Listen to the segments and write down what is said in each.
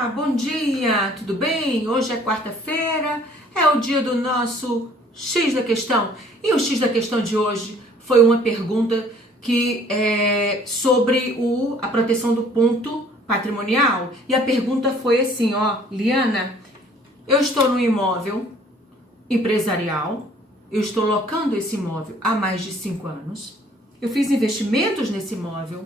Olá, bom dia, tudo bem? Hoje é quarta-feira, é o dia do nosso X da questão. E o X da questão de hoje foi uma pergunta que é sobre a proteção do ponto patrimonial. E a pergunta foi assim, Liana, eu estou no imóvel empresarial, eu estou locando esse imóvel há mais de 5 anos, eu fiz investimentos nesse imóvel,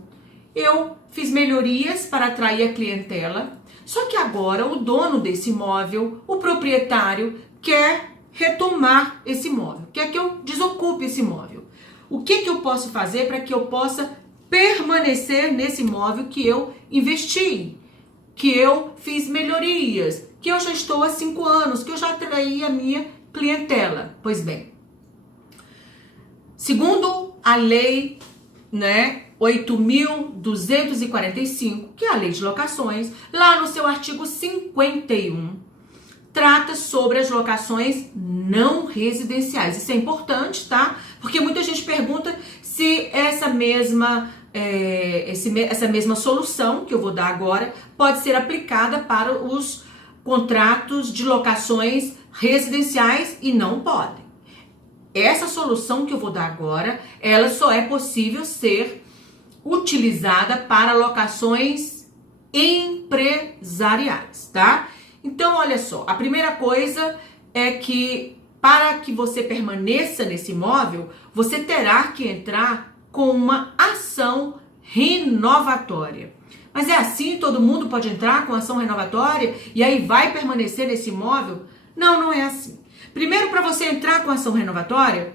eu fiz melhorias para atrair a clientela, só que agora o dono desse imóvel, o proprietário, quer retomar esse imóvel, quer que eu desocupe esse imóvel. O que eu posso fazer para que eu possa permanecer nesse imóvel que eu investi, que eu fiz melhorias, que eu já estou há 5 anos, que eu já atraí a minha clientela? Pois bem, segundo a lei, 8.245, que é a lei de locações, lá no seu artigo 51, trata sobre as locações não residenciais. Isso é importante, tá? Porque muita gente pergunta se essa mesma solução que eu vou dar agora pode ser aplicada para os contratos de locações residenciais, e não podem. Essa solução que eu vou dar agora, ela só é possível ser utilizada para locações empresariais, tá? Então, olha só, a primeira coisa é que para que você permaneça nesse imóvel, você terá que entrar com uma ação renovatória. Mas é assim? Todo mundo pode entrar com ação renovatória e aí vai permanecer nesse imóvel? Não, não é assim. Primeiro, para você entrar com ação renovatória,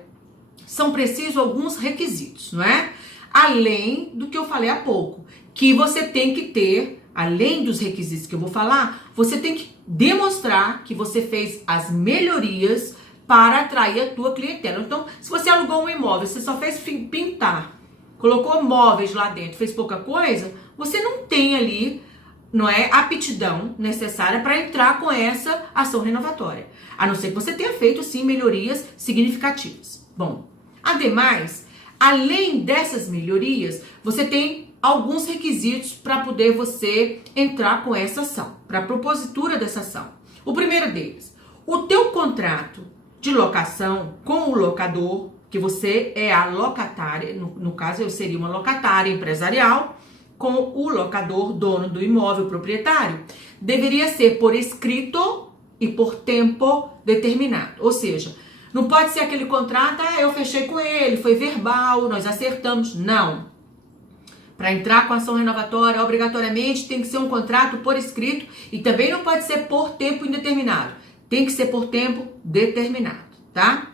são precisos alguns requisitos, não é? Além do que eu falei há pouco, que você tem que ter, além dos requisitos que eu vou falar, você tem que demonstrar que você fez as melhorias para atrair a tua clientela. Então, se você alugou um imóvel, você só fez pintar, colocou móveis lá dentro, fez pouca coisa, você não tem ali, aptidão necessária para entrar com essa ação renovatória. A não ser que você tenha feito, sim, melhorias significativas. Bom, ademais, além dessas melhorias, você tem alguns requisitos para poder você entrar com essa ação, para a propositura dessa ação. O primeiro deles, o teu contrato de locação com o locador, que você é a locatária, no caso eu seria uma locatária empresarial, com o locador, dono do imóvel, proprietário, deveria ser por escrito e por tempo determinado. Ou seja, não pode ser aquele contrato, eu fechei com ele, foi verbal, nós acertamos. Não. Para entrar com ação renovatória, obrigatoriamente tem que ser um contrato por escrito e também não pode ser por tempo indeterminado. Tem que ser por tempo determinado, tá?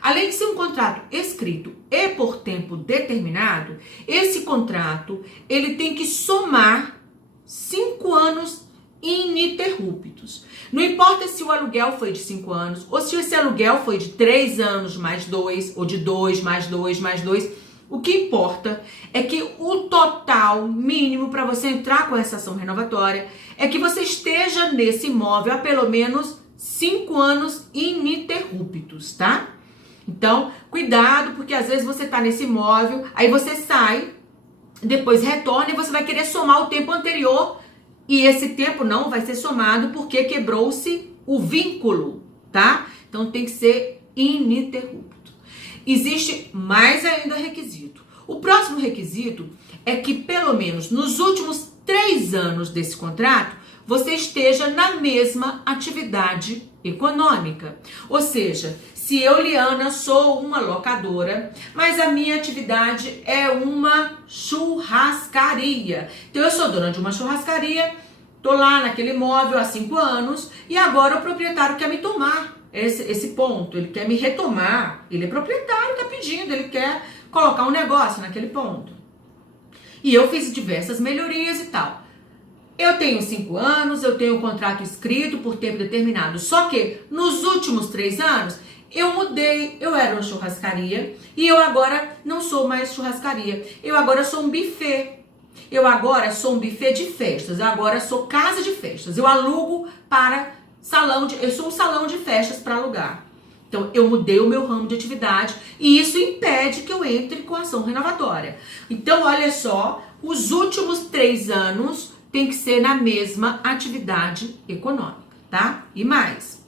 Além de ser um contrato escrito e por tempo determinado, esse contrato, ele tem que somar 5 anos ininterruptos. Não importa se o aluguel foi de 5 anos, ou se esse aluguel foi de 3 anos mais 2, ou de 2 mais 2 mais 2. O que importa é que o total mínimo para você entrar com essa ação renovatória é que você esteja nesse imóvel há pelo menos 5 anos ininterruptos, tá? Então, cuidado, porque às vezes você tá nesse imóvel, aí você sai, depois retorna e você vai querer somar o tempo anterior e esse tempo não vai ser somado porque quebrou-se o vínculo, tá? Então, tem que ser ininterrupto. Existe mais ainda requisito. O próximo requisito é que pelo menos nos últimos 3 anos desse contrato, você esteja na mesma atividade econômica. Ou seja, se eu, Liana, sou uma locadora, mas a minha atividade é uma churrascaria. Então, eu sou dona de uma churrascaria, tô lá naquele imóvel há 5 anos e agora o proprietário quer me tomar esse ponto, ele quer me retomar, ele é proprietário, tá pedindo, ele quer colocar um negócio naquele ponto. E eu fiz diversas melhorias e tal. Eu tenho 5 anos, eu tenho um contrato escrito por tempo determinado. Só que nos últimos 3 anos, eu mudei. Eu era uma churrascaria e eu agora não sou mais churrascaria. Eu agora sou um buffet. Eu agora sou um buffet de festas. Eu agora sou casa de festas. Eu alugo para eu sou um salão de festas para alugar. Então, eu mudei o meu ramo de atividade e isso impede que eu entre com ação renovatória. Então, olha só, os últimos 3 anos tem que ser na mesma atividade econômica, tá? E mais,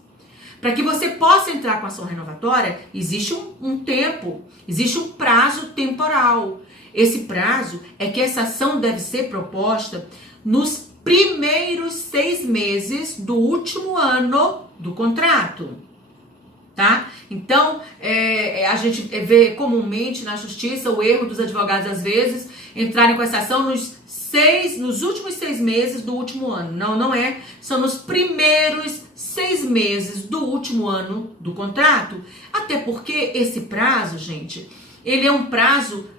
para que você possa entrar com ação renovatória, existe um tempo, existe um prazo temporal. Esse prazo é que essa ação deve ser proposta nos primeiros 6 meses do último ano do contrato, tá? Então, a gente vê comumente na justiça o erro dos advogados, às vezes, entrarem com essa ação nos últimos 6 meses do último ano. Não é. São nos primeiros 6 meses do último ano do contrato. Até porque esse prazo, gente, ele é um prazo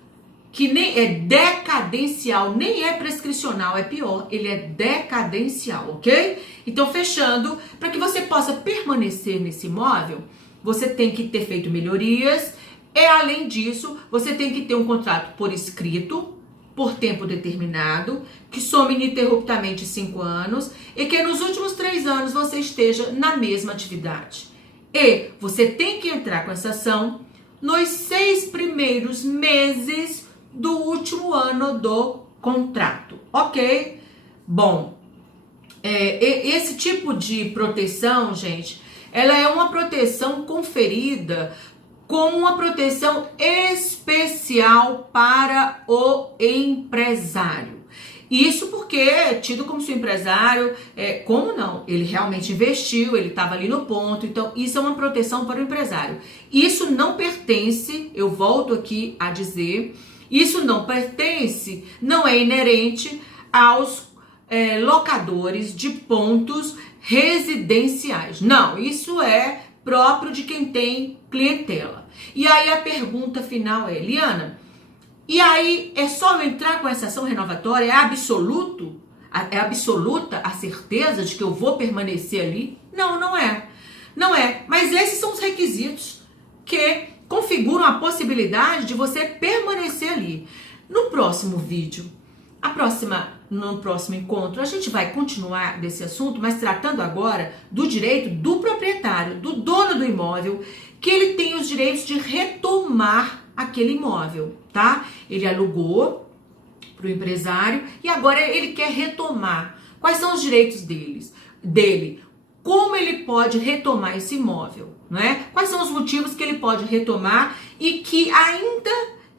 que nem é decadencial, nem é prescricional, é pior, ele é decadencial, ok? Então, fechando, para que você possa permanecer nesse imóvel, você tem que ter feito melhorias e, além disso, você tem que ter um contrato por escrito, por tempo determinado, que some ininterruptamente 5 anos e que nos últimos 3 anos você esteja na mesma atividade. E você tem que entrar com essa ação nos 6 primeiros meses do último ano do contrato, ok? Bom, esse tipo de proteção, gente, ela é uma proteção conferida como uma proteção especial para o empresário. Isso porque é tido como se o empresário, como não? Ele realmente investiu, ele estava ali no ponto, então isso é uma proteção para o empresário. Isso não pertence, eu volto aqui a dizer, isso não pertence, não é inerente aos locadores de pontos residenciais. Não, isso é próprio de quem tem clientela. E aí a pergunta final é, Liana, e aí é só eu entrar com essa ação renovatória? É absoluta a certeza de que eu vou permanecer ali? Não, não é. Não é. Mas esses são os requisitos que configuram a possibilidade de você permanecer ali. No próximo vídeo, no próximo encontro, a gente vai continuar desse assunto, mas tratando agora do direito do proprietário, do dono do imóvel, que ele tem os direitos de retomar aquele imóvel, tá? Ele alugou para o empresário e agora ele quer retomar. Quais são os direitos dele? Como ele pode retomar esse imóvel, não é? Quais são os motivos que ele pode retomar e que ainda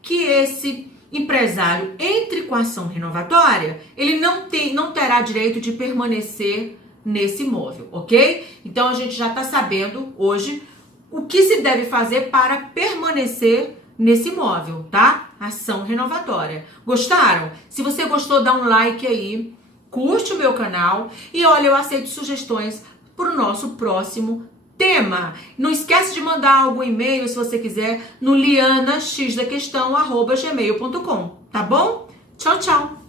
que esse empresário entre com ação renovatória, ele não terá direito de permanecer nesse imóvel, ok? Então a gente já está sabendo hoje o que se deve fazer para permanecer nesse imóvel, tá? Ação renovatória. Gostaram? Se você gostou, dá um like aí, curte o meu canal e olha, eu aceito sugestões para o nosso próximo tema. Não esquece de mandar algum e-mail, se você quiser, no lianaxdaquestão@gmail.com, tá bom? Tchau, tchau!